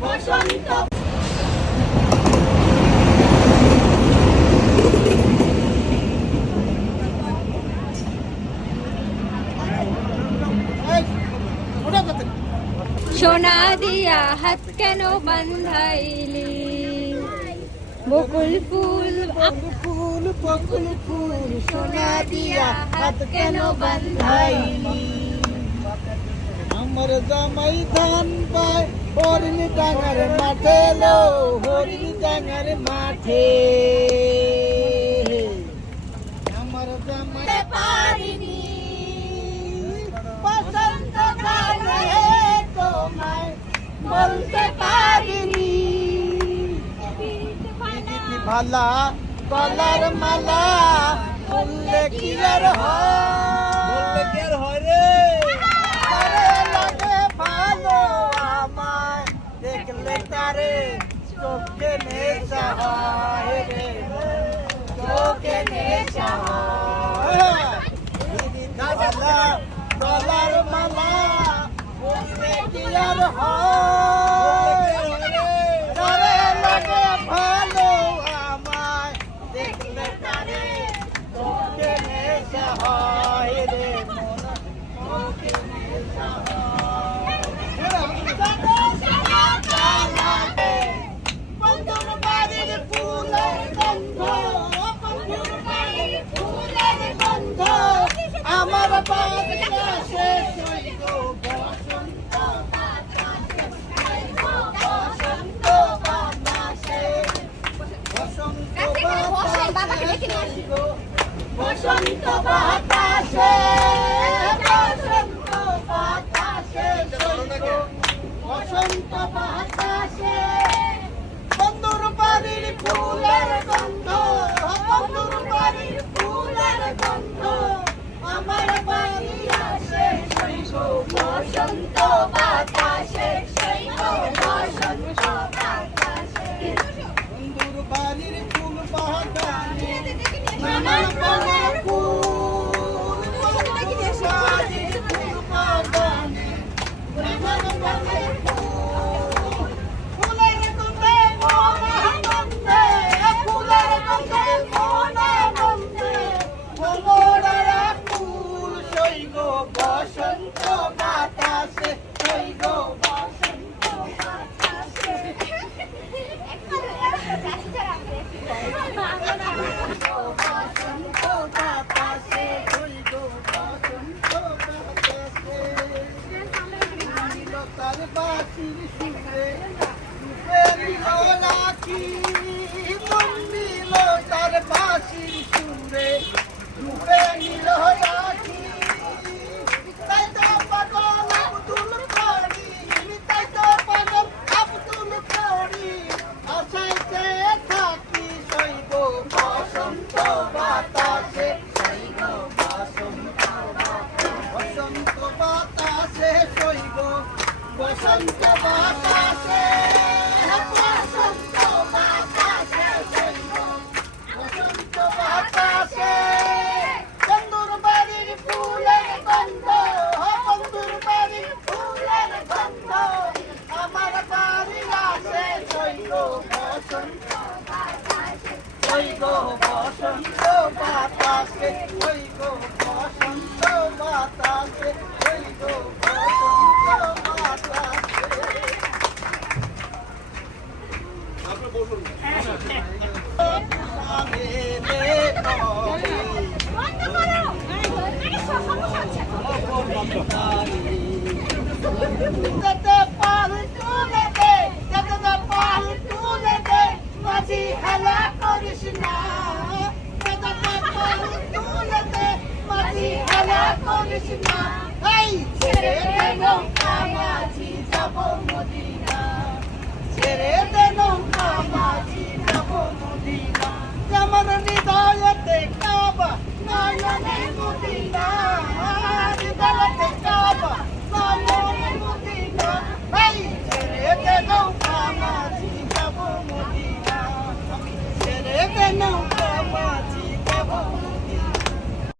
বসন্ত সোনা দিয়া হাত কেন বান্ধাইলি বকুল ফুল ফুল বকুল ফুল সোনা দিয়া হাত কেন বান্ধাইলি আমার জামাই ধান পায় হরিণ ডাঙার মাঠে লো হরিণ ডাঙার মাঠে আমার জামাই পারিনি বসন্ত কালে তোমায় বলতে পারিনি ভালা গলার মালা বললে কি আর হয় রে তারে লাগে ভালো আমায় দেখলে তারে চোখে নেশা হয় রে চোখে নেশা হয় ভালা গলার মালা বললে কি আর হয় তারে লাগে ভালো আমায় দেখলে তারে চোখে নেশা হয় রে মন চোখে নেশা বন্ধুর বাড়ির ফুলের গন্ধ বন্ধুর বাড়ির ফুলের গন্ধ আমার বাড়ির আসে সৈগ বসন্ত বসন্ত বাতাসে বসন্ত বসন্ত বাতাসে বসন্ত বাতাসে বসন্ত বাতাসে বন্ধুর বাড়ির ফুলের গন্ধ বন্ধুর বাড়ির ফুলের গন্ধ আমার বাড়ি আসে সৈগ বসন্ত বাতাসে সৈগ বসন্ত বাতাসে বন্ধুর বাড়ির ফুল বাগানে নানা রঙের ফুল বন্ধুর বাড়ির ফুল বাগানে নানা রঙের ফুল ফুলের গন্ধে মন আনন্দে ফুলের গন্ধে মন আনন্দে ভ্রমরার ফুল সৈগ বসন্ত বাতাসে সৈগ বসন্ত বাতাসে বসন্ত বাতাসে সৈগ বসন্ত বাতাসে নীল তার বাঁশির সুরে রূপে নীল রাখি মন নীল তার বাঁশির সুরে রূপে নীল রাখি তাই তো পাগল আব্দুল করিম তাই তো পাগল আব্দুল করিম আশাইতে থাকি সৈগ বসন্ত বাতাসে সৈগ বসন্ত বসন্ত বাতাসে সৈগ বসন্ত বাতাসে বসন্ত বাতাসে সৈগ বসন্ত বাতাসে বন্ধুর বাড়ির ফুলের গন্ধ বন্ধুর বাড়ির ফুলের গন্ধ আমার বাড়ি আসে সৈগ বসন্ত বাতাসে সৈগ বসন্ত বাতাসে সৈগ বসন্ত বাতাসে সৈগ বসন্ত বাতাসে পাল তুলে দে পাল তুলে দে মাঝি খেলা করিস না পাল তুলে দে মাঝি খেলা করিস না এই ছেড়ে দে নৌকা মাঝি যাব মদিনা ছেড়ে দে নৌকা মাঝি যাব মদিনা যেমন হৃদয়তে কাবা নয়নে